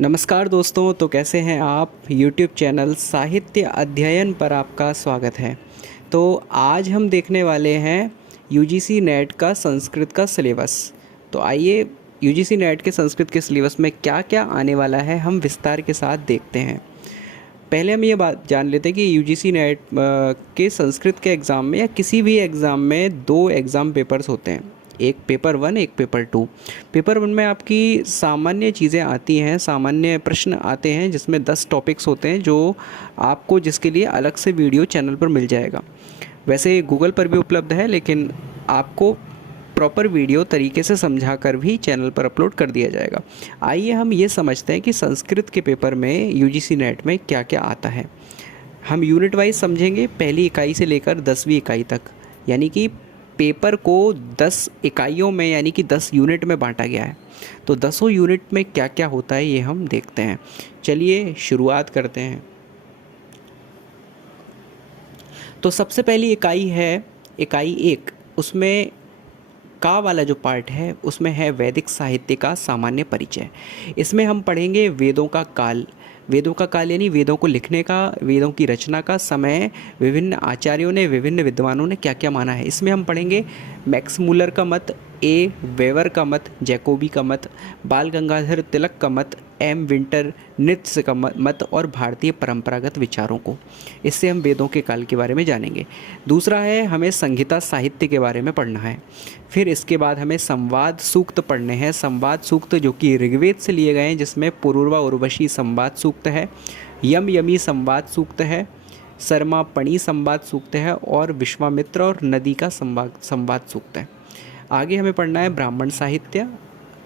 नमस्कार दोस्तों, तो कैसे हैं आप। YouTube चैनल साहित्य अध्ययन पर आपका स्वागत है। तो आज हम देखने वाले हैं UGC नेट का संस्कृत का सिलेबस। तो आइए UGC नेट के संस्कृत के सिलेबस में क्या क्या आने वाला है हम विस्तार के साथ देखते हैं। पहले हम ये बात जान लेते हैं कि UGC नेट के संस्कृत के एग्ज़ाम में या किसी भी एग्ज़ाम में दो एग्ज़ाम पेपर्स होते हैं, एक पेपर 1 एक पेपर 2। पेपर 1 में आपकी सामान्य चीज़ें आती हैं, सामान्य प्रश्न आते हैं जिसमें 10 टॉपिक्स होते हैं जो आपको जिसके लिए अलग से वीडियो चैनल पर मिल जाएगा। वैसे गूगल पर भी उपलब्ध है, लेकिन आपको प्रॉपर वीडियो तरीके से समझा कर भी चैनल पर अपलोड कर दिया जाएगा। आइए हम ये समझते हैं कि संस्कृत के पेपर में UGC नेट में क्या क्या आता है। हम यूनिट वाइज समझेंगे, पहली इकाई से लेकर 10वीं इकाई तक, यानी कि पेपर को 10 इकाइयों में यानी कि 10 यूनिट में बांटा गया है। तो 10 यूनिट में क्या क्या होता है ये हम देखते हैं। चलिए शुरुआत करते हैं। तो सबसे पहली इकाई है इकाई 1। उसमें का वाला जो पार्ट है उसमें है वैदिक साहित्य का सामान्य परिचय। इसमें हम पढ़ेंगे वेदों का काल। वेदों का काल यानी वेदों को लिखने का, वेदों की रचना का समय, विभिन्न आचार्यों ने, विभिन्न विद्वानों ने क्या क्या माना है। इसमें हम पढ़ेंगे मैक्स मूलर का मत, ए वेवर का मत, जैकोबी का मत, बाल गंगाधर तिलक का मत, एम विंटर नित्स का मत और भारतीय परंपरागत विचारों को। इससे हम वेदों के काल के बारे में जानेंगे। दूसरा है हमें संहिता साहित्य के बारे में पढ़ना है। फिर इसके बाद हमें संवाद सूक्त पढ़ने हैं। संवाद सूक्त जो कि ऋग्वेद से लिए गए हैं, जिसमें पुरूर्वा उर्वशी संवाद सूक्त है, यम यमी संवाद सूक्त है, शर्मा पणी संवाद सूक्त है और विश्वामित्र और नदी का संवाद सूक्त है। आगे हमें पढ़ना है ब्राह्मण साहित्य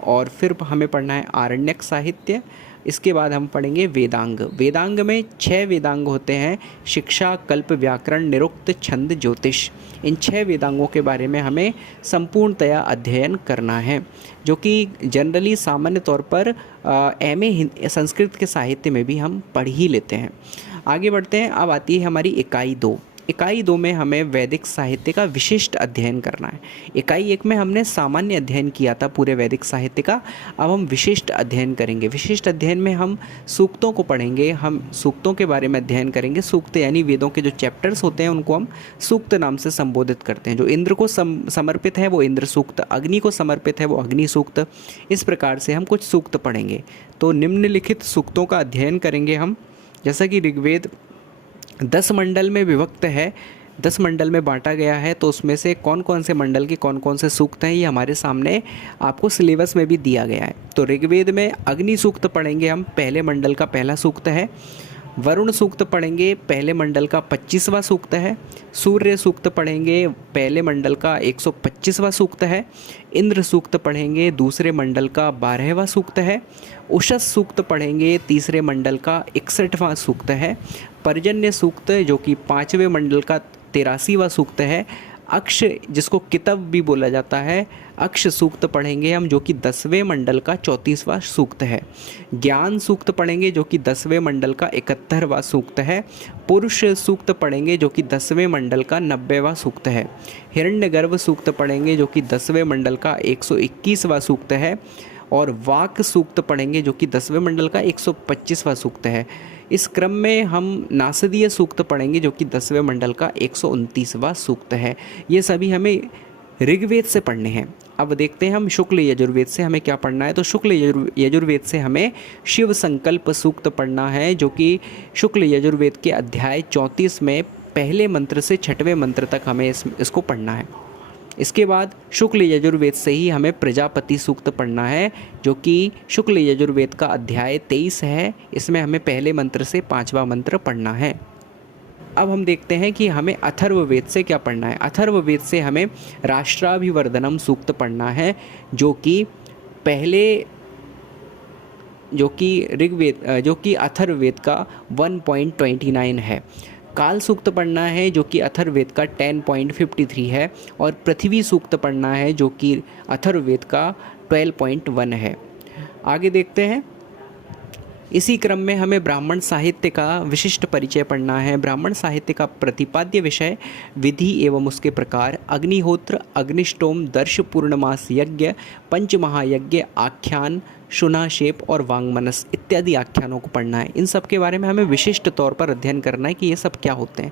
और फिर हमें पढ़ना है आरण्यक साहित्य। इसके बाद हम पढ़ेंगे वेदांग। वेदांग में 6 वेदांग होते हैं, शिक्षा, कल्प, व्याकरण, निरुक्त, छंद, ज्योतिष। इन 6 वेदांगों के बारे में हमें संपूर्णतया अध्ययन करना है, जो कि जनरली सामान्य तौर पर MA संस्कृत के साहित्य में भी हम पढ़ ही लेते हैं। आगे बढ़ते हैं। अब आती है हमारी इकाई 2। इकाई 2 में हमें वैदिक साहित्य का विशिष्ट अध्ययन करना है। इकाई 1 में हमने सामान्य अध्ययन किया था पूरे वैदिक साहित्य का। अब हम विशिष्ट अध्ययन करेंगे। विशिष्ट अध्ययन में हम सूक्तों को पढ़ेंगे, हम सूक्तों के बारे में अध्ययन करेंगे। सूक्त यानी वेदों के जो चैप्टर्स होते हैं उनको हम सूक्त नाम से संबोधित करते हैं। जो इंद्र को समर्पित है वो इंद्र सूक्त, अग्नि को समर्पित है वो अग्नि सूक्त। इस प्रकार से हम कुछ सूक्त पढ़ेंगे। तो निम्नलिखित सूक्तों का अध्ययन करेंगे हम। जैसा कि ऋग्वेद 10 मंडल में विभक्त है, 10 मंडल में बांटा गया है, तो उसमें से कौन कौन से मंडल के कौन कौन से सूक्त हैं ये हमारे सामने आपको सिलेबस में भी दिया गया है। तो ऋग्वेद में अग्नि सूक्त पढ़ेंगे हम, पहले मंडल का पहला सूक्त है। वरुण सूक्त पढ़ेंगे, पहले मंडल का 25वां सूक्त है। सूर्य सूक्त पढ़ेंगे, पहले मंडल का 125वां सूक्त है। इंद्र सूक्त पढ़ेंगे, दूसरे मंडल का 12वां सूक्त है। उषस सूक्त पढ़ेंगे, तीसरे मंडल का 61वां सूक्त है। पर्जन्य सूक्त जो कि 5वें मंडल का 83वां सूक्त है। अक्ष जिसको कितव भी बोला जाता है, अक्ष सूक्त पढ़ेंगे हम, जो कि 10वें मंडल का 34वां सूक्त है। ज्ञान सूक्त पढ़ेंगे जो कि 10वें मंडल का 71वां सूक्त है। पुरुष सूक्त पढ़ेंगे जो कि 10वें मंडल का 90वां सूक्त है। हिरण्यगर्भ सूक्त पढ़ेंगे जो कि 10वें मंडल का 121वां सूक्त है। और वाक सूक्त पढ़ेंगे जो कि 10वें मंडल का 125वां सूक्त है। इस क्रम में हम नासदीय सूक्त पढ़ेंगे जो कि 10वें मंडल का 129वां सूक्त है। ये सभी हमें ऋग्वेद से पढ़ने हैं। अब देखते हैं हम शुक्ल यजुर्वेद से हमें क्या पढ़ना है। तो शुक्ल यजुर्वेद से हमें शिव संकल्प सूक्त पढ़ना है, जो कि शुक्ल यजुर्वेद के अध्याय 34 में पहले मंत्र से 6वें मंत्र तक हमें इसको पढ़ना है। इसके बाद शुक्ल यजुर्वेद से ही हमें प्रजापति सूक्त पढ़ना है, जो कि शुक्ल यजुर्वेद का अध्याय 23 है। इसमें हमें पहले मंत्र से 5वां मंत्र पढ़ना है। अब हम देखते हैं कि हमें अथर्ववेद से क्या पढ़ना है। अथर्ववेद से हमें राष्ट्राभिवर्धनम सूक्त पढ़ना है, जो कि अथर्ववेद का 1.29 है। काल सूक्त पढ़ना है जो कि अथर्ववेद का 10.53 है। और पृथ्वी सूक्त पढ़ना है जो कि अथर्ववेद का 12.1 है। आगे देखते हैं। इसी क्रम में हमें ब्राह्मण साहित्य का विशिष्ट परिचय पढ़ना है। ब्राह्मण साहित्य का प्रतिपाद्य विषय, विधि एवं उसके प्रकार, अग्निहोत्र, अग्निष्टोम, दर्श, पूर्णमास यज्ञ, पंचमहायज्ञ, आख्यान, शुनाशेप और वांगमनस इत्यादि आख्यानों को पढ़ना है। इन सब के बारे में हमें विशिष्ट तौर पर अध्ययन करना है कि ये सब क्या होते हैं।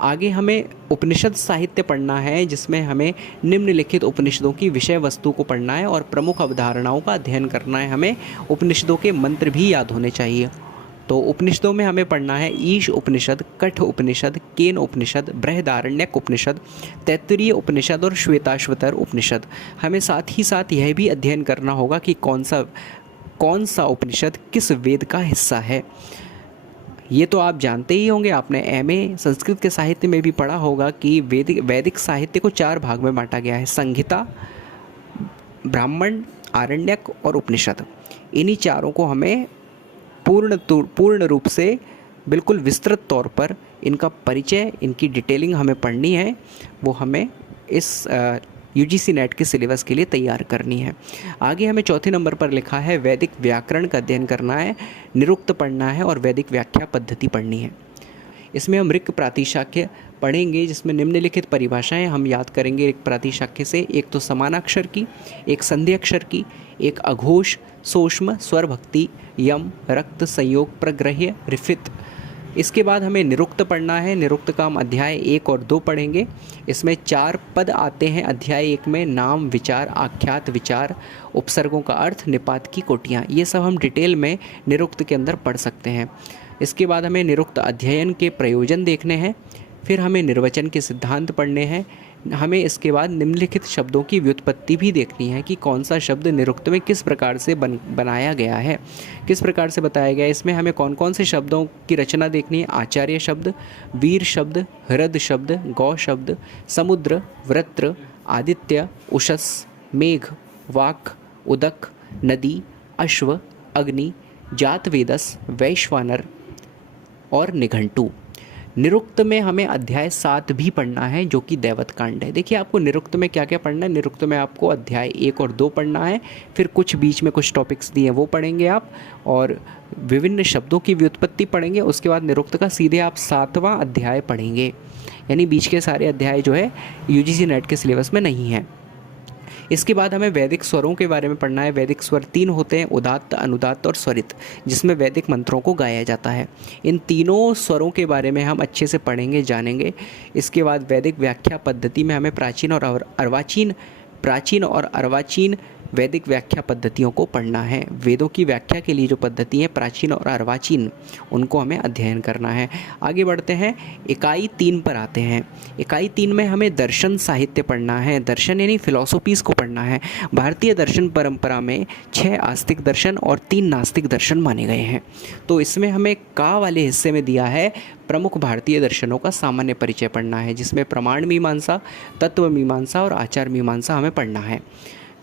आगे हमें उपनिषद साहित्य पढ़ना है, जिसमें हमें निम्नलिखित उपनिषदों की विषय वस्तु को पढ़ना है और प्रमुख अवधारणाओं का अध्ययन करना है। हमें उपनिषदों के मंत्र भी याद होने चाहिए। तो उपनिषदों में हमें पढ़ना है ईश उपनिषद, कठ उपनिषद, केन उपनिषद, बृहदारण्यक उपनिषद, तैत्तिरीय उपनिषद और श्वेताश्वतर उपनिषद। हमें साथ ही साथ यह भी अध्ययन करना होगा कि कौन सा उपनिषद किस वेद का हिस्सा है। ये तो आप जानते ही होंगे, आपने एमए संस्कृत के साहित्य में भी पढ़ा होगा कि वैदिक साहित्य को 4 भाग में बांटा गया है: संहिता, ब्राह्मण, आरण्यक और उपनिषद। इन्हीं चारों को हमें पूर्ण रूप से बिल्कुल विस्तृत तौर पर इनका परिचय, इनकी डिटेलिंग हमें पढ़नी है। वो हमें इस यूजीसी नेट के सिलेबस के लिए तैयार करनी है। आगे हमें चौथे नंबर पर लिखा है वैदिक व्याकरण का अध्ययन करना है, निरुक्त पढ़ना है और वैदिक व्याख्या पद्धति पढ़नी है। इसमें हम ऋक् प्रातिशाख्य पढ़ेंगे, जिसमें निम्नलिखित परिभाषाएं हम याद करेंगे ऋक् प्रातिशाख्य से। एक तो समानाक्षर की, एक संधि अक्षर की, एक अघोष, सूक्ष्म, स्वर भक्ति, यम, रक्त, संयोग, प्रग्रह्य, रिफित। इसके बाद हमें निरुक्त पढ़ना है। निरुक्त का हम अध्याय 1 और 2 पढ़ेंगे। इसमें 4 पद आते हैं अध्याय 1 में: नाम, विचार, आख्यात, विचार, उपसर्गों का अर्थ, निपात की कोटियाँ। ये सब हम डिटेल में निरुक्त के अंदर पढ़ सकते हैं। इसके बाद हमें निरुक्त अध्ययन के प्रयोजन देखने हैं। फिर हमें निर्वचन के सिद्धांत पढ़ने हैं। हमें इसके बाद निम्नलिखित शब्दों की व्युत्पत्ति भी देखनी है कि कौन सा शब्द निरुक्त में किस प्रकार से बनाया गया है, किस प्रकार से बताया गया है। इसमें हमें कौन कौन से शब्दों की रचना देखनी है: आचार्य शब्द, वीर शब्द, हृद शब्द, गौ शब्द, समुद्र, वृत्र, आदित्य, उषस, मेघ, वाक, उदक, नदी, अश्व, अग्नि, जातवेदस, वैश्वानर और निघंटु। निरुक्त में हमें अध्याय 7 भी पढ़ना है, जो कि दैवत कांड है। देखिए, आपको निरुक्त में क्या क्या पढ़ना है। निरुक्त में आपको अध्याय 1 और 2 पढ़ना है, फिर कुछ बीच में कुछ टॉपिक्स दिए वो पढ़ेंगे आप, और विभिन्न शब्दों की व्युत्पत्ति पढ़ेंगे। उसके बाद निरुक्त का सीधे आप 7वां अध्याय पढ़ेंगे। यानी बीच के सारे अध्याय जो है यूजीसी नेट के सिलेबस में नहीं है। इसके बाद हमें वैदिक स्वरों के बारे में पढ़ना है। वैदिक स्वर 3 होते हैं: उदात्त, अनुदात्त और स्वरित, जिसमें वैदिक मंत्रों को गाया जाता है। इन तीनों स्वरों के बारे में हम अच्छे से पढ़ेंगे, जानेंगे। इसके बाद वैदिक व्याख्या पद्धति में हमें प्राचीन और अर्वाचीन वैदिक व्याख्या पद्धतियों को पढ़ना है। वेदों की व्याख्या के लिए जो पद्धति है प्राचीन और अर्वाचीन, उनको हमें अध्ययन करना है। आगे बढ़ते हैं, इकाई 3 पर आते हैं। इकाई 3 में हमें दर्शन साहित्य पढ़ना है। दर्शन यानी फिलॉसफीज़ को पढ़ना है। भारतीय दर्शन परंपरा में 6 आस्तिक दर्शन और 3 नास्तिक दर्शन माने गए हैं। तो इसमें हमें का वाले हिस्से में दिया है प्रमुख भारतीय दर्शनों का सामान्य परिचय पढ़ना है, जिसमें प्रमाण मीमांसा, तत्व मीमांसा और आचार मीमांसा हमें पढ़ना है।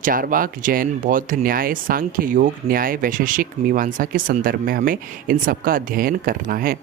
चारवाक, जैन, बौद्ध, न्याय, सांख्य, योग, न्याय, वैशेषिक मीमांसा के संदर्भ में हमें इन सब का अध्ययन करना है।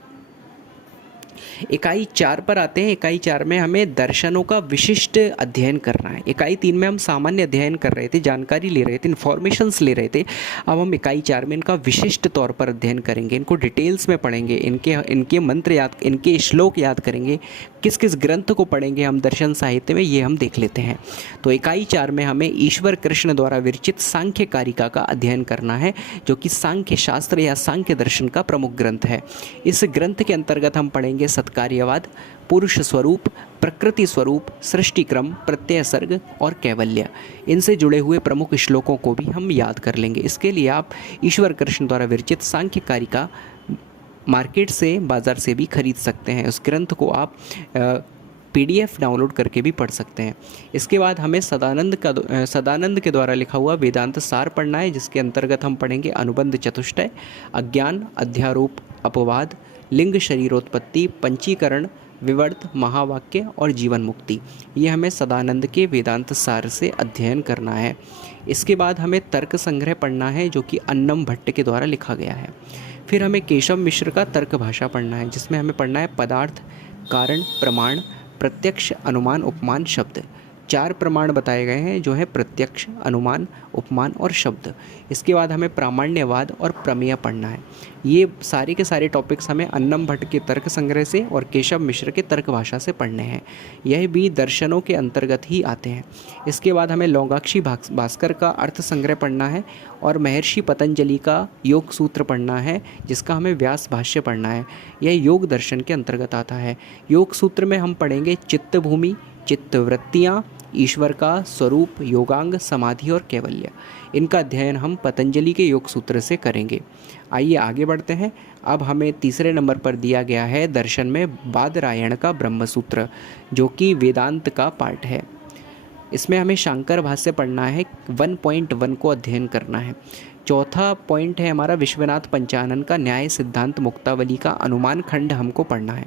इकाई 4 पर आते हैं। इकाई 4 में हमें दर्शनों का विशिष्ट अध्ययन करना है। इकाई 3 में हम सामान्य अध्ययन कर रहे थे, जानकारी ले रहे थे, इन्फॉर्मेशंस ले रहे थे। अब हम इकाई 4 में इनका विशिष्ट तौर पर अध्ययन करेंगे, इनको डिटेल्स में पढ़ेंगे, इनके मंत्र याद, इनके श्लोक याद करेंगे, किस किस ग्रंथ को पढ़ेंगे हम दर्शन साहित्य में, ये हम देख लेते हैं। तो इकाई 4 में हमें ईश्वर कृष्ण द्वारा विरचित सांख्य कारिका का अध्ययन करना है, जो कि सांख्य शास्त्र या सांख्य दर्शन का प्रमुख ग्रंथ है। इस ग्रंथ के अंतर्गत हम पढ़ेंगे सत्कार्यवाद, पुरुष स्वरूप, प्रकृति स्वरूप, सृष्टि क्रम, प्रत्यय सर्ग और कैवल्य। इनसे जुड़े हुए प्रमुख श्लोकों को भी हम याद कर लेंगे। इसके लिए आप ईश्वर कृष्ण द्वारा विरचित सांख्य कारिका मार्केट से, बाज़ार से भी खरीद सकते हैं। उस ग्रंथ को आप PDF डाउनलोड करके भी पढ़ सकते हैं। इसके बाद हमें सदानंद के द्वारा लिखा हुआ वेदांत सार पढ़ना है, जिसके अंतर्गत हम पढ़ेंगे अनुबंध चतुष्टय, अज्ञान, अध्यारोप, अपवाद, लिंग शरीरोत्पत्ति, पंचीकरण, विवर्त, महावाक्य और जीवन मुक्ति। ये हमें सदानंद के वेदांत सार से अध्ययन करना है। इसके बाद हमें तर्क संग्रह पढ़ना है, जो कि अन्नम भट्ट के द्वारा लिखा गया है। फिर हमें केशव मिश्र का तर्क भाषा पढ़ना है, जिसमें हमें पढ़ना है पदार्थ, कारण, प्रमाण, प्रत्यक्ष, अनुमान, उपमान, शब्द। 4 प्रमाण बताए गए हैं जो है प्रत्यक्ष, अनुमान, उपमान और शब्द। इसके बाद हमें प्रामाण्यवाद और प्रमेय पढ़ना है। ये सारे के सारे टॉपिक्स हमें अन्नम भट्ट के तर्क संग्रह से और केशव मिश्र के तर्क भाषा से पढ़ने हैं। यह भी दर्शनों के अंतर्गत ही आते हैं। इसके बाद हमें लौगाक्षी भास्कर का अर्थ संग्रह पढ़ना है और महर्षि पतंजलि का योग सूत्र पढ़ना है, जिसका हमें व्यास भाष्य पढ़ना है। यह योग दर्शन के अंतर्गत आता है। योग सूत्र में हम पढ़ेंगे चित्त भूमि, चित्त वृत्तियाँ, ईश्वर का स्वरूप, योगांग, समाधि और कैवल्य। इनका अध्ययन हम पतंजलि के योग सूत्र से करेंगे। आइए आगे बढ़ते हैं। अब हमें तीसरे नंबर पर दिया गया है दर्शन में बादरायण का ब्रह्म सूत्र, जो कि वेदांत का पार्ट है। इसमें हमें शांकर भाष्य पढ़ना है, 1.1 को अध्ययन करना है। चौथा पॉइंट है हमारा विश्वनाथ पंचानन का न्याय सिद्धांत मुक्तावली का अनुमान खंड हमको पढ़ना है।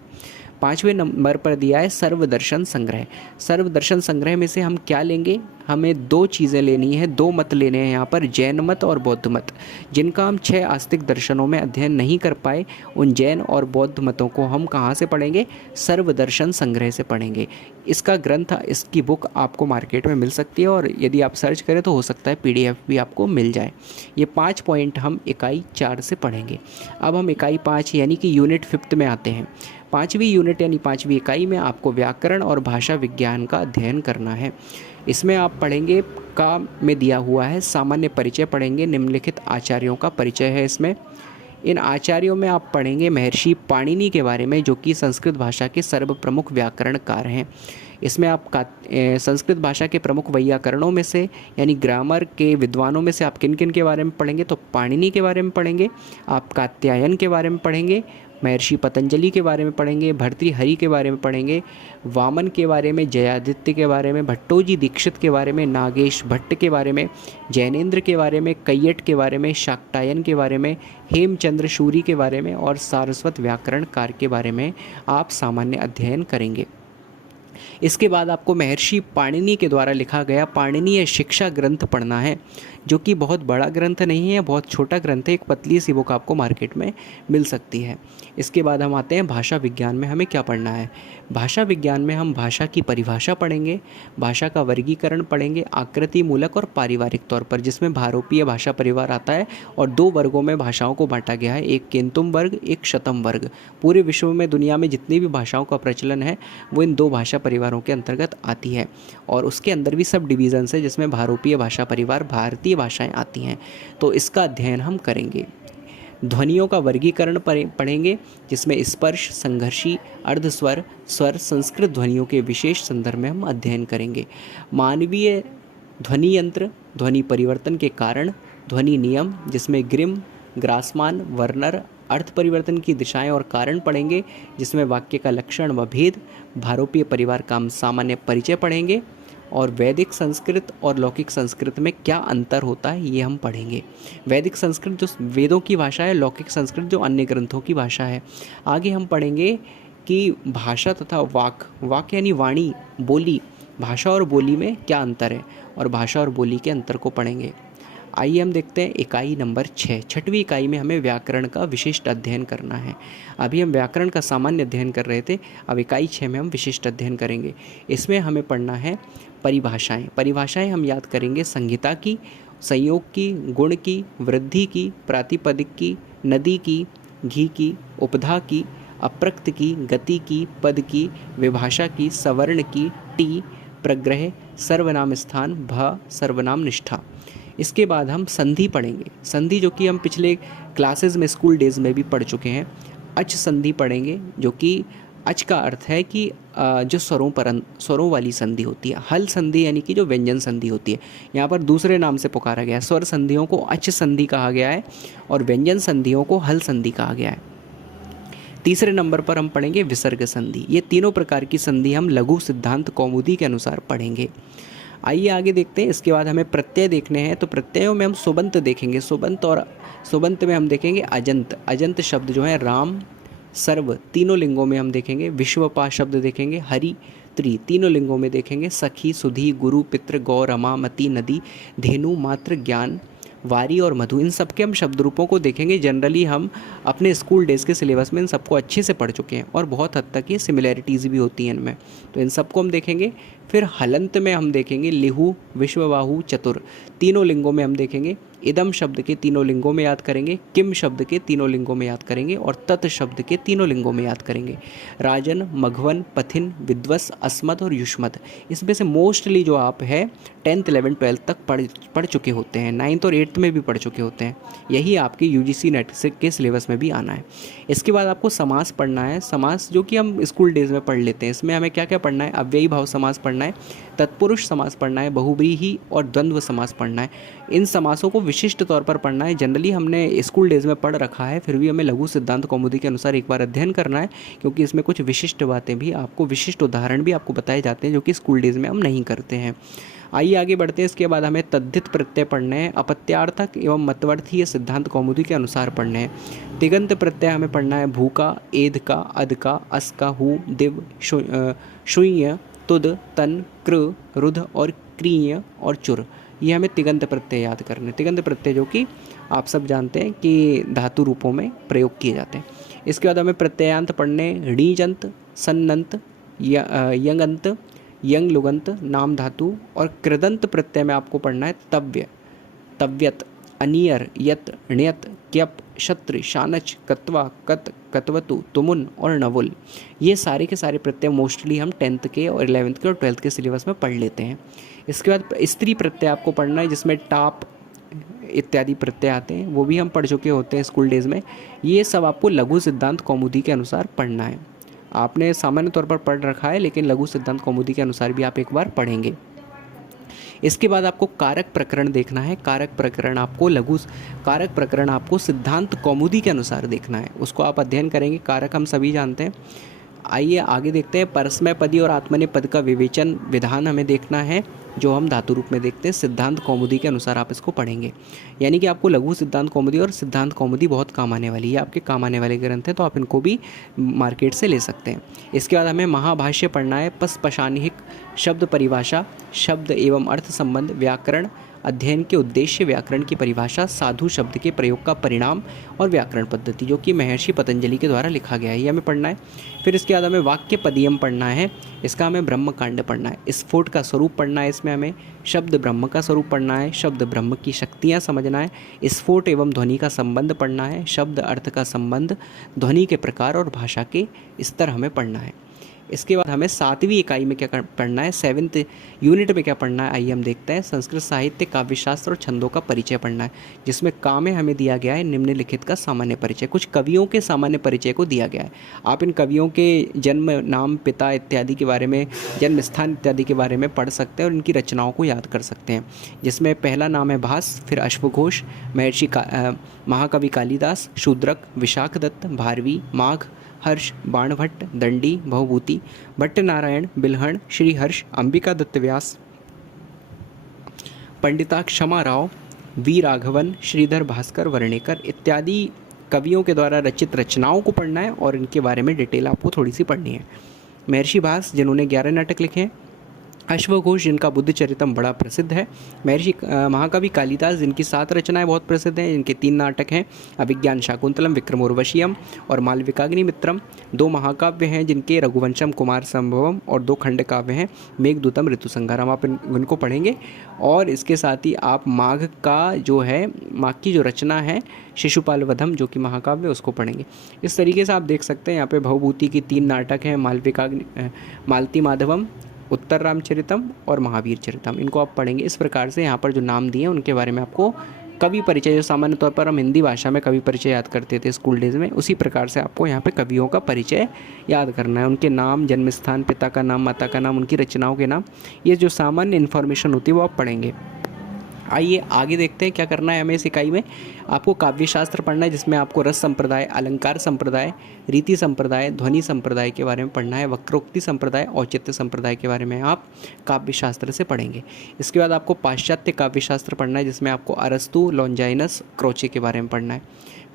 5वें नंबर पर दिया है सर्वदर्शन संग्रह। सर्वदर्शन संग्रह में से हम क्या लेंगे? हमें 2 चीज़ें लेनी है, 2 मत लेने हैं यहाँ पर, जैन मत और बौद्ध मत। जिनका हम 6 आस्तिक दर्शनों में अध्ययन नहीं कर पाए, उन जैन और बौद्ध मतों को हम कहाँ से पढ़ेंगे? सर्वदर्शन संग्रह से पढ़ेंगे। इसका ग्रंथ, इसकी बुक आपको मार्केट में मिल सकती है और यदि आप सर्च करें तो हो सकता है PDF भी आपको मिल जाए। ये 5 पॉइंट हम इकाई 4 से पढ़ेंगे। अब हम इकाई 5 यानी कि यूनिट 5 में आते हैं। 5वीं यूनिट यानी 5वीं इकाई में आपको व्याकरण और भाषा विज्ञान का अध्ययन करना है। इसमें आप पढ़ेंगे का में दिया हुआ है सामान्य परिचय पढ़ेंगे, निम्नलिखित आचार्यों का परिचय है इसमें। इन आचार्यों में आप पढ़ेंगे महर्षि पाणिनि के बारे में, जो कि संस्कृत भाषा के सर्वप्रमुख व्याकरणकार हैं। इसमें आप संस्कृत भाषा के प्रमुख वैयाकरणों में से यानी ग्रामर के विद्वानों में से आप किन किन के बारे में पढ़ेंगे? तो पाणिनि के बारे में पढ़ेंगे, आप कात्यायन के बारे में पढ़ेंगे, महर्षि पतंजलि के बारे में पढ़ेंगे, भर्तृहरि के बारे में पढ़ेंगे, वामन के बारे में, जयादित्य के बारे में, भट्टोजी दीक्षित के बारे में, नागेश भट्ट के बारे में, जैनेन्द्र के बारे में, कैयट के बारे में, शाक्टायन के बारे में, हेमचंद्र शूरी के बारे में और सारस्वत व्याकरणकार के बारे में आप सामान्य अध्ययन करेंगे। इसके बाद आपको महर्षि पाणिनि के द्वारा लिखा गया पाणिनीय शिक्षा ग्रंथ पढ़ना है, जो कि बहुत बड़ा ग्रंथ नहीं है, बहुत छोटा ग्रंथ है। एक पतली सी बुक आपको मार्केट में मिल सकती है। इसके बाद हम आते हैं भाषा विज्ञान में हमें क्या पढ़ना है। भाषा विज्ञान में हम भाषा की परिभाषा पढ़ेंगे, भाषा का वर्गीकरण पढ़ेंगे, आकृति मूलक और पारिवारिक तौर पर, जिसमें भारोपीय भाषा परिवार आता है और 2 वर्गों में भाषाओं को बांटा गया है, एक केंतुम वर्ग, एक शतम वर्ग। पूरे विश्व में दुनिया में जितनी भी भाषाओं का प्रचलन है वो इन 2 भाषा परिवारों के अंतर्गत आती है और उसके अंदर भी सब डिवीजन्स है, जिसमें भारोपीय भाषा परिवार भारतीय भाषाएं आती हैं। तो इसका अध्ययन हम करेंगे। ध्वनियों का वर्गीकरण पढ़ेंगे, जिसमें स्पर्श, संघर्षी, अर्धस्वर, स्वर, संस्कृत ध्वनियों के विशेष संदर्भ में हम अध्ययन करेंगे। मानवीय ध्वनि यंत्र, ध्वनि परिवर्तन के कारण, ध्वनि नियम, जिसमें ग्रिम, ग्रासमान, वर्नर, अर्थ परिवर्तन की दिशाएं और कारण पढ़ेंगे, जिसमें वाक्य का लक्षण व भेद, भारोपीय परिवार का हम सामान्य परिचय पढ़ेंगे और वैदिक संस्कृत और लौकिक संस्कृत में क्या अंतर होता है ये हम पढ़ेंगे। वैदिक संस्कृत जो वेदों की भाषा है, लौकिक संस्कृत जो अन्य ग्रंथों की भाषा है। आगे हम पढ़ेंगे कि भाषा तथा वाक यानी वाणी, बोली, भाषा और बोली में क्या अंतर है और भाषा और बोली के अंतर को पढ़ेंगे। आइए हम देखते हैं इकाई नंबर 6। 6वीं इकाई में हमें व्याकरण का विशिष्ट अध्ययन करना है। अभी हम व्याकरण का सामान्य अध्ययन कर रहे थे, अब इकाई 6 में हम विशिष्ट अध्ययन करेंगे। इसमें हमें पढ़ना है परिभाषाएं। परिभाषाएं हम याद करेंगे संहिता की, संयोग की, गुण की, वृद्धि की, प्रातिपदिक की, नदी की, घी की, उपधा की, अप्रक्त की, गति की, पद की, विभाषा की, सवर्ण की, टी, प्रग्रह, सर्वनाम स्थान, भ, सर्वनाम निष्ठा। इसके बाद हम संधि पढ़ेंगे। संधि जो कि हम पिछले क्लासेस में स्कूल डेज में भी पढ़ चुके हैं। अच संधि पढ़ेंगे, जो कि अच का अर्थ है कि जो स्वरों वाली संधि होती है। हल संधि यानी कि जो व्यंजन संधि होती है, यहाँ पर दूसरे नाम से पुकारा गया है। स्वर संधियों को अच संधि कहा गया है और व्यंजन संधियों को हल संधि कहा गया है। तीसरे नंबर पर हम पढ़ेंगे विसर्ग संधि। ये तीनों प्रकार की संधि हम लघु सिद्धांत कौमुदी के अनुसार पढ़ेंगे। आइए आगे देखते हैं। इसके बाद हमें प्रत्यय देखने हैं, तो प्रत्ययों में हम सुबंत देखेंगे। सुबंत में हम देखेंगे अजंत। अजंत शब्द जो है राम, सर्व तीनों लिंगों में हम देखेंगे। विश्वपा शब्द देखेंगे। हरि, त्रि तीनों लिंगों में देखेंगे। सखी, सुधी, गुरु, पितृ, गौ, रमा, मति, नदी, धेनु, मात्र, ज्ञान, वारी और मधु, इन सब के हम शब्द रूपों को देखेंगे। जनरली हम अपने स्कूल डेज़ के सिलेबस में इन सबको अच्छे से पढ़ चुके हैं और बहुत हद तक ये सिमिलैरिटीज़ भी होती हैं इनमें, तो इन सबको हम देखेंगे। फिर हलंत में हम देखेंगे लिहु, विश्वबाहु, चतुर, तीनों लिंगों में हम देखेंगे। इदम शब्द के तीनों लिंगों में याद करेंगे, किम शब्द के तीनों लिंगों में याद करेंगे और तत् शब्द के तीनों लिंगों में याद करेंगे। राजन, मघवन, पथिन, विद्वस, अस्मद और युष्मद, इसमें से मोस्टली जो आप है 10th 11th 12th तक पढ़ चुके होते हैं, 9th और 8th में भी पढ़ चुके होते हैं। यही आपके UGC नेट के सिलेबस में भी आना है। इसके बाद आपको समास पढ़ना है। समास जो कि हम स्कूल डेज़ में पढ़ लेते हैं, इसमें हमें क्या क्या पढ़ना है? अव्ययी भाव समास पढ़ना है, तत्पुरुष समास पढ़ना है, बहुव्रीहि और द्वंद्व समास पढ़ना है। इन समासों को विशिष्ट तौर पर पढ़ना है। जनरली हमने स्कूल डेज़ में पढ़ रखा है, फिर भी हमें लघु सिद्धांत कौमुदी के अनुसार एक बार अध्ययन करना है, क्योंकि इसमें कुछ विशिष्ट बातें भी आपको, विशिष्ट उदाहरण भी आपको बताए जाते हैं जो कि स्कूल डेज़ में हम नहीं करते हैं। आइए आगे बढ़ते हैं। इसके बाद हमें तद्धित प्रत्यय पढ़ने हैं, अपत्यार्थक एवं मतवर्थीय सिद्धांत कौमुदी के अनुसार पढ़ने हैं। तिगंत प्रत्यय हमें पढ़ना है भू का, एध का, अद का, अस का, हु, दिव, शून्य, तुद, तन, कृ, रुध और क्रीय और चुर, ये हमें तिगंत प्रत्यय याद करने। तिगंत प्रत्यय जो कि आप सब जानते हैं कि धातु रूपों में प्रयोग किए जाते हैं। इसके बाद हमें प्रत्ययांत पढ़ने, णीजंत, सन्नंत, यंगंत, यंग लुगंत, नाम धातु और कृदंत प्रत्यय में आपको पढ़ना है तव्य, तव्यत, अनियर, यत, ण्यत, क्यप, शत्र, शानच, कत्वा, कत, कतवतु, तुमुन और नवुल, ये सारे के सारे प्रत्यय मोस्टली हम 10th के और 11th के और 12th के सिलेबस में पढ़ लेते हैं। इसके बाद स्त्री प्रत्यय आपको पढ़ना है, जिसमें टाप इत्यादि प्रत्यय आते हैं, वो भी हम पढ़ चुके होते हैं स्कूल डेज़ में। ये सब आपको लघु सिद्धांत कौमुदी के अनुसार पढ़ना है। आपने सामान्य तौर पर पढ़ रखा है, लेकिन लघु सिद्धांत कौमुदी के अनुसार भी आप एक बार पढ़ेंगे। इसके बाद आपको कारक प्रकरण देखना है। कारक प्रकरण आपको सिद्धांत कौमुदी के अनुसार देखना है, उसको आप अध्ययन करेंगे। कारक हम सभी जानते हैं। आइए आगे देखते हैं। परस्मैपदी और आत्मनेपद का विवेचन विधान हमें देखना है, जो हम धातु रूप में देखते हैं। सिद्धांत कौमुदी के अनुसार आप इसको पढ़ेंगे, यानी कि आपको लघु सिद्धांत कौमुदी और सिद्धांत कौमुदी बहुत काम आने वाली है, आपके काम आने वाले ग्रंथ हैं, तो आप इनको भी मार्केट से ले सकते हैं। इसके बाद हमें महाभाष्य पढ़ना है। पशपाशानिक, शब्द परिभाषा, शब्द एवं अर्थ संबंध, व्याकरण अध्ययन के उद्देश्य, व्याकरण की परिभाषा, साधु शब्द के प्रयोग का परिणाम और व्याकरण पद्धति, जो कि महर्षि पतंजलि के द्वारा लिखा गया है, ये हमें पढ़ना है। फिर इसके बाद हमें वाक्य पदियम पढ़ना है। इसका हमें ब्रह्म कांड पढ़ना है। स्फोट का स्वरूप पढ़ना है। इसमें हमें शब्द ब्रह्म का स्वरूप पढ़ना है, शब्द ब्रह्म की शक्तियाँ समझना है, स्फोट एवं ध्वनि का संबंध पढ़ना है, शब्द अर्थ का संबंध, ध्वनि के प्रकार और भाषा के स्तर हमें पढ़ना है। इसके बाद हमें 7वीं इकाई में क्या पढ़ना है, 7th यूनिट में क्या पढ़ना है, आइए हम देखते हैं। संस्कृत साहित्य, काव्यशास्त्र और छंदों का परिचय पढ़ना है, जिसमें का में हमें दिया गया है निम्नलिखित का सामान्य परिचय। कुछ कवियों के सामान्य परिचय को दिया गया है। आप इन कवियों के जन्म, नाम, पिता इत्यादि के बारे में, जन्म स्थान इत्यादि के बारे में पढ़ सकते हैं और इनकी रचनाओं को याद कर सकते हैं। जिसमें पहला नाम है भास, फिर अश्वघोष, महर्षि महाकवि कालिदास, शूद्रक, विशाखदत्त, भारवी, माघ, हर्ष, बाणभट्ट, दंडी, भवभूति, भट्टनारायण, बिल्हण, श्रीहर्ष, अंबिका दत्त व्यास, पंडिता क्षमा राव, वी राघवन, श्रीधर भास्कर वर्णेकर इत्यादि कवियों के द्वारा रचित रचनाओं को पढ़ना है और इनके बारे में डिटेल आपको थोड़ी सी पढ़नी है। महर्षि भास, जिन्होंने 11 नाटक लिखे हैं। अश्वघोष, जिनका बुद्ध चरितम बड़ा प्रसिद्ध है। महर्षि महाकवि कालिदास, जिनकी 7 रचनाएं बहुत प्रसिद्ध हैं, इनके 3 नाटक हैं, अभिज्ञान शाकुंतलम, विक्रमोर्वशीयम और मालविकाग्निमित्रम। 2 महाकाव्य हैं जिनके रघुवंशम, कुमार संभवम और 2 खंड काव्य हैं, मेघदूतम, ऋतुसंहारम। आप इनको पढ़ेंगे। और इसके साथ ही आप माघ का जो है, माघ की जो रचना है शिशुपाल वधम, जो कि महाकाव्य, उसको पढ़ेंगे। इस तरीके से आप देख सकते हैं यहाँ पे भवभूति की 3 नाटक हैं, मालती माधवम, उत्तर रामचरितम और महावीर चरितम, इनको आप पढ़ेंगे। इस प्रकार से यहाँ पर जो नाम दिए हैं उनके बारे में आपको कवि परिचय, जो सामान्य तौर पर हम हिंदी भाषा में कवि परिचय याद करते थे स्कूल डेज़ में, उसी प्रकार से आपको यहाँ पे कवियों का परिचय याद करना है। उनके नाम, जन्म स्थान, पिता का नाम, माता का नाम, उनकी रचनाओं के नाम, ये जो सामान्य इन्फॉर्मेशन होती है वो आप पढ़ेंगे। आइए आगे देखते हैं क्या करना है हमें इस इकाई में। आपको काव्यशास्त्र पढ़ना है, जिसमें आपको रस संप्रदाय, अलंकार संप्रदाय, रीति संप्रदाय, ध्वनि संप्रदाय के बारे में पढ़ना है। वक्रोक्ति संप्रदाय, औचित्य संप्रदाय के बारे में आप काव्यशास्त्र से पढ़ेंगे। इसके बाद आपको पाश्चात्य काव्यशास्त्र पढ़ना है, जिसमें आपको अरस्तु, लॉन्जाइनस, क्रोचे के बारे में पढ़ना है।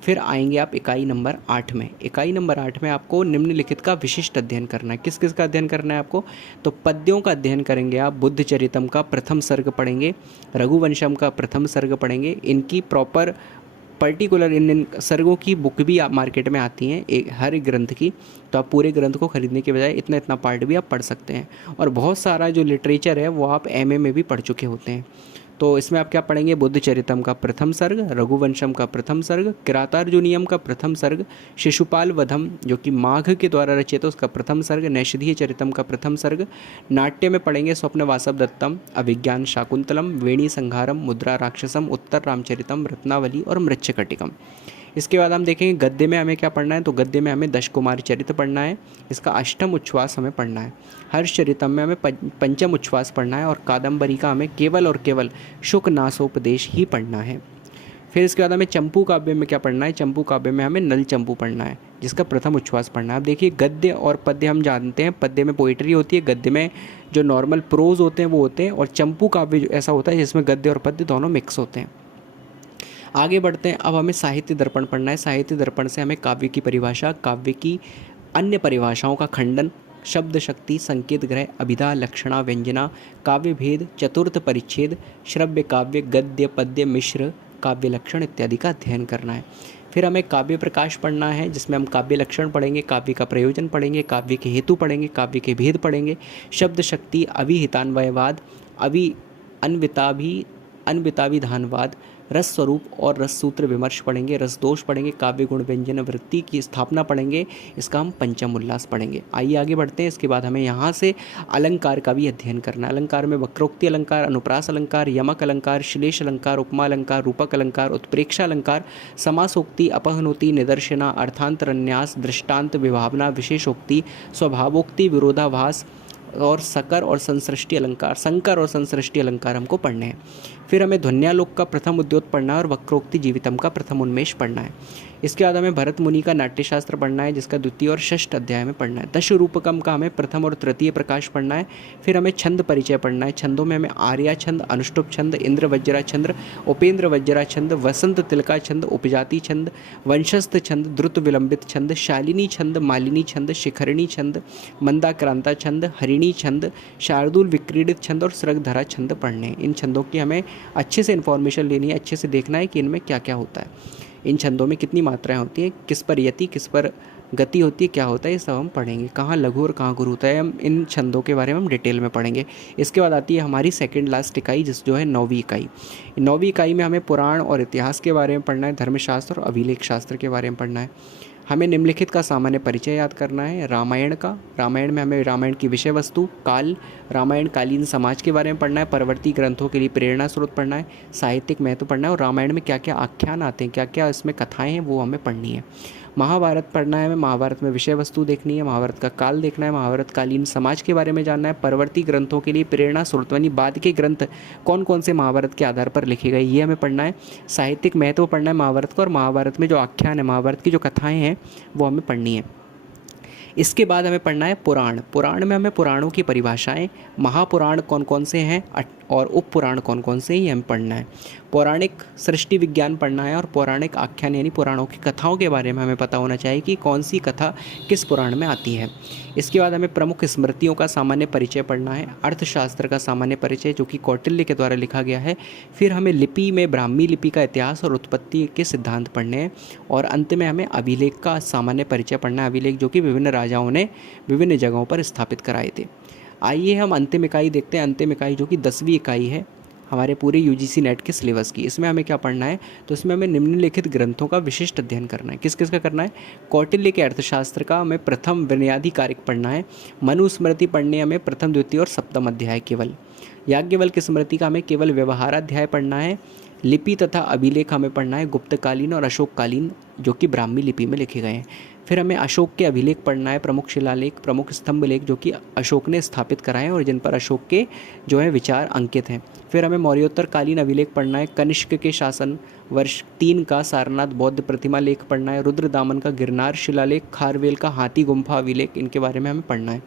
फिर आएंगे आप इकाई नंबर 8 में। इकाई नंबर 8 में आपको निम्नलिखित का विशिष्ट अध्ययन करना है। किस किस का अध्ययन करना है आपको? तो पद्यों का अध्ययन करेंगे आप। बुद्ध चरितम का प्रथम सर्ग पढ़ेंगे, रघुवंशम का प्रथम सर्ग पढ़ेंगे। इनकी प्रॉपर पर्टिकुलर इन सर्गों की बुक भी आप मार्केट में आती हैं एक हर एक ग्रंथ की, तो आप पूरे ग्रंथ को खरीदने के बजाय इतना इतना पार्ट भी आप पढ़ सकते हैं। और बहुत सारा जो लिटरेचर है वो आप एमए में भी पढ़ चुके होते हैं। तो इसमें आप क्या पढ़ेंगे? बुद्ध चरितम का प्रथम सर्ग, रघुवंशम का प्रथम सर्ग, किरातार्जुनीयम का प्रथम सर्ग, शिशुपाल वधम जो कि माघ के द्वारा रचित है उसका प्रथम सर्ग, नैषधीय चरितम का प्रथम सर्ग। नाट्य में पढ़ेंगे स्वप्न वासव दत्तम, अभिज्ञान शाकुंतलम, वेणी संहारम, मुद्रा राक्षसम, उत्तर रामचरितम, रत्नावली और मृच्छकटिकम। इसके बाद हम देखेंगे गद्य में हमें क्या पढ़ना है। तो गद्य में हमें दश कुमार चरित्र पढ़ना है, इसका अष्टम उच्छ्वास हमें पढ़ना है। हर्ष चरितम में हमें पंचम उच्छ्वास पढ़ना है, और कादम्बरी का हमें केवल और केवल शुक नासोपदेश ही पढ़ना है। फिर इसके बाद हमें चंपू काव्य में क्या पढ़ना है? चंपू काव्य में हमें नल चंपू पढ़ना है, जिसका प्रथम उच्छ्वास पढ़ना है। अब देखिए गद्य और पद्य हम जानते हैं, पद्य में पोइट्री होती है, गद्य में जो नॉर्मल प्रोज होते हैं वो होते हैं, और चंपू काव्य ऐसा होता है जिसमें गद्य और पद्य दोनों मिक्स होते हैं। आगे बढ़ते हैं। अब हमें साहित्य दर्पण पढ़ना है। साहित्य दर्पण से हमें काव्य की परिभाषा, काव्य की अन्य परिभाषाओं का खंडन, शब्द शक्ति, संकेत ग्रह, अभिधा, लक्षणा, व्यंजना, काव्य भेद, चतुर्थ परिच्छेद, श्रव्य काव्य, गद्य पद्य मिश्र, काव्य लक्षण इत्यादि का अध्ययन करना है। फिर हमें काव्य प्रकाश पढ़ना है, जिसमें हम काव्य लक्षण पढ़ेंगे, काव्य का प्रयोजन पढ़ेंगे, काव्य के हेतु पढ़ेंगे, काव्य के भेद पढ़ेंगे, शब्द शक्ति, अभिहितान्वयवाद, अभि अन्विताभिधानवाद, रस स्वरूप और रस सूत्र विमर्श पढ़ेंगे, रस दोष पढ़ेंगे, काव्य गुण व्यंजन वृत्ति की स्थापना पढ़ेंगे, इसका हम पंचम उल्लास पढ़ेंगे। आइए आगे बढ़ते हैं। इसके बाद हमें यहाँ से अलंकार का भी अध्ययन करना है। अलंकार में वक्रोक्ति अलंकार, अनुप्रास अलंकार, यमक अलंकार, श्लेष अलंकार, उपमा अलंकार, रूपक अलंकार, उत्प्रेक्षा अलंकार, समासोक्ति, अपहनोति, निदर्शना, अर्थांतरन्यास, दृष्टांत, विभावना, विशेषोक्ति, स्वभावोक्ति, विरोधाभास और संकर और संसृष्टि अलंकार हमको पढ़ने हैं। फिर हमें ध्वन्यालोक का प्रथम उद्योत पढ़ना है, और वक्रोक्ति जीवितम का प्रथम उन्मेष पढ़ना है। इसके बाद हमें भरत मुनि का नाट्यशास्त्र पढ़ना है, जिसका द्वितीय और षष्ठ अध्याय में पढ़ना है। दश रूपकम का हमें प्रथम और तृतीय प्रकाश पढ़ना है। फिर हमें छंद परिचय पढ़ना है। छंदों में हमें आर्या छंद, अनुष्टुप छंद, इंद्र वज्रा छंद, उपेंद्र वज्रा छंद, वसंत तिलका छंद, उपजाति छंद, वंशस्थ छंद, द्रुत विलंबित छंद, शालिनी छंद, मालिनी छंद, शिखरिणी छंद, मंदाक्रांता छंद, हरिणी छंद, शार्दूल विक्रीडित छंद और सृगधरा छंद पढ़ने हैं। इन छंदों की हमें अच्छे से इन्फॉर्मेशन लेनी है, अच्छे से देखना है कि इनमें क्या क्या होता है, इन छंदों में कितनी मात्राएं होती हैं, किस पर यति किस पर गति होती है, क्या होता है, ये सब हम पढ़ेंगे। कहाँ लघु और कहाँ गुरु होता है, हम इन छंदों के बारे में हम डिटेल में पढ़ेंगे। इसके बाद आती है हमारी सेकंड लास्ट इकाई, जो है 9वीं इकाई। 9वीं इकाई में हमें पुराण और इतिहास के बारे में पढ़ना है, धर्मशास्त्र और अभिलेख शास्त्र के बारे में पढ़ना है। हमें निम्नलिखित का सामान्य परिचय याद करना है। रामायण का, रामायण में हमें रामायण की विषय वस्तु, काल, रामायण कालीन समाज के बारे में पढ़ना है। परवर्ती ग्रंथों के लिए प्रेरणा स्रोत पढ़ना है, साहित्यिक महत्व पढ़ना है, और रामायण में क्या क्या आख्यान आते हैं, क्या क्या इसमें कथाएं हैं, वो हमें पढ़नी है। महाभारत पढ़ना है हमें, महाभारत में विषय वस्तु देखनी है, महाभारत का काल देखना है, महाभारत कालीन समाज के बारे में जानना है। परवर्ती ग्रंथों के लिए प्रेरणा स्रोत यानी बाद के ग्रंथ कौन कौन से महाभारत के आधार पर लिखे गए, ये हमें पढ़ना है। साहित्यिक महत्व पढ़ना है महाभारत का, और महाभारत में जो आख्यान है, महाभारत की जो कथाएँ हैं वो हमें पढ़नी है। इसके बाद हमें पढ़ना है पुराण। पुराण में हमें पुराणों की परिभाषाएं, महापुराण कौन कौन से हैं और उप पुराण कौन कौन से, ही हमें पढ़ना है। पौराणिक सृष्टि विज्ञान पढ़ना है, और पौराणिक आख्यान यानी पुराणों की कथाओं के बारे में हमें पता होना चाहिए कि कौन सी कथा किस पुराण में आती है। इसके बाद हमें प्रमुख स्मृतियों का सामान्य परिचय पढ़ना है, अर्थशास्त्र का सामान्य परिचय जो कि कौटिल्य के द्वारा लिखा गया है। फिर हमें लिपि में ब्राह्मी लिपि का इतिहास और उत्पत्ति के सिद्धांत पढ़ने हैं, और अंत में हमें अभिलेख का सामान्य परिचय पढ़ना है, अभिलेख जो कि विभिन्न राजाओं ने विभिन्न जगहों पर स्थापित कराए थे। आइए हम अंतिम इकाई देखते हैं। अंतिम इकाई जो कि 10वीं इकाई है हमारे पूरे यूजीसी नेट के सिलेबस की। इसमें हमें क्या पढ़ना है, तो इसमें हमें निम्नलिखित ग्रंथों का विशिष्ट अध्ययन करना है। किस किस का करना है? कौटिल्य के अर्थशास्त्र का हमें प्रथम बुनियादी कारक पढ़ना है। मनुस्मृति पढ़ने हमें प्रथम द्वितीय और सप्तम अध्याय केवल। याज्ञवल्क्य स्मृति का हमें केवल व्यवहाराध्याय पढ़ना है। लिपि तथा अभिलेख हमें पढ़ना है, गुप्तकालीन और अशोककालीन जो कि ब्राह्मी लिपि में लिखे गए हैं। फिर हमें अशोक के अभिलेख पढ़ना है, प्रमुख शिलालेख, प्रमुख स्तंभ लेख जो कि अशोक ने स्थापित कराए और जिन पर अशोक के जो है विचार अंकित हैं। फिर हमें मौर्योत्तर कालीन अभिलेख पढ़ना है, कनिष्क के शासन वर्ष 3 का सारनाथ बौद्ध प्रतिमा लेख पढ़ना है, रुद्रदामन का गिरनार शिलालेख, खारवेल का हाथी गुम्फा अभिलेख, इनके बारे में हमें पढ़ना है।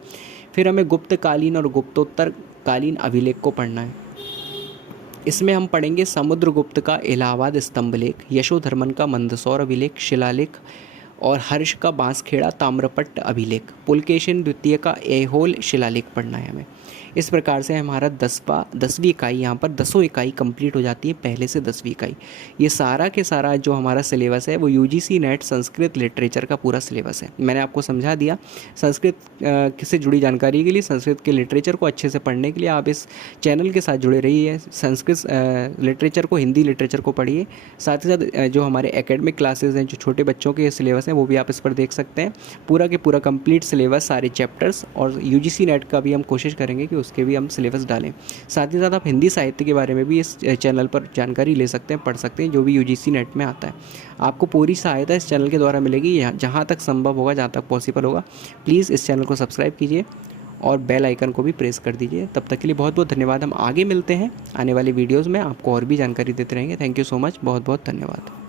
फिर हमें गुप्तकालीन और गुप्तोत्तर कालीन अभिलेख को पढ़ना है। इसमें हम पढ़ेंगे समुद्रगुप्त का इलाहाबाद स्तंभ लेख, यशोधर्मन का मंदसौर अभिलेख शिलालेख और हर्ष का बांसखेड़ा ताम्रपट्ट अभिलेख, पुलकेशिन द्वितीय का ऐहोल शिलालेख पढ़ना है हमें। इस प्रकार से हमारा 10वीं इकाई यहाँ पर 10 इकाई कंप्लीट हो जाती है, पहले से 10वीं इकाई। ये सारा के सारा जो हमारा सिलेबस है वो यूजीसी नेट संस्कृत लिटरेचर का पूरा सिलेबस है। मैंने आपको समझा दिया। संस्कृत से जुड़ी जानकारी के लिए, संस्कृत के लिटरेचर को अच्छे से पढ़ने के लिए आप इस चैनल के साथ जुड़े रहिए। संस्कृत लिटरेचर को, हिंदी लिटरेचर को पढ़िए। साथ ही साथ जो हमारे एकेडमिक क्लासेस हैं, जो छोटे बच्चों के सिलेबस हैं, वो भी आप इस पर देख सकते हैं। पूरा के पूरा कंप्लीट सिलेबस, सारे चैप्टर्स, और यूजीसी नेट का भी हम कोशिश करेंगे कि उसके भी हम सिलेबस डालें। साथ ही साथ आप हिंदी साहित्य के बारे में भी इस चैनल पर जानकारी ले सकते हैं, पढ़ सकते हैं, जो भी यूजीसी नेट में आता है। आपको पूरी सहायता इस चैनल के द्वारा मिलेगी, जहाँ तक संभव होगा, जहाँ तक पॉसिबल होगा। प्लीज़ इस चैनल को सब्सक्राइब कीजिए और बेल आइकन को भी प्रेस कर दीजिए। तब तक के लिए बहुत बहुत धन्यवाद। हम आगे मिलते हैं आने वाली वीडियोज़ में, आपको और भी जानकारी देते रहेंगे। थैंक यू सो मच, बहुत बहुत धन्यवाद।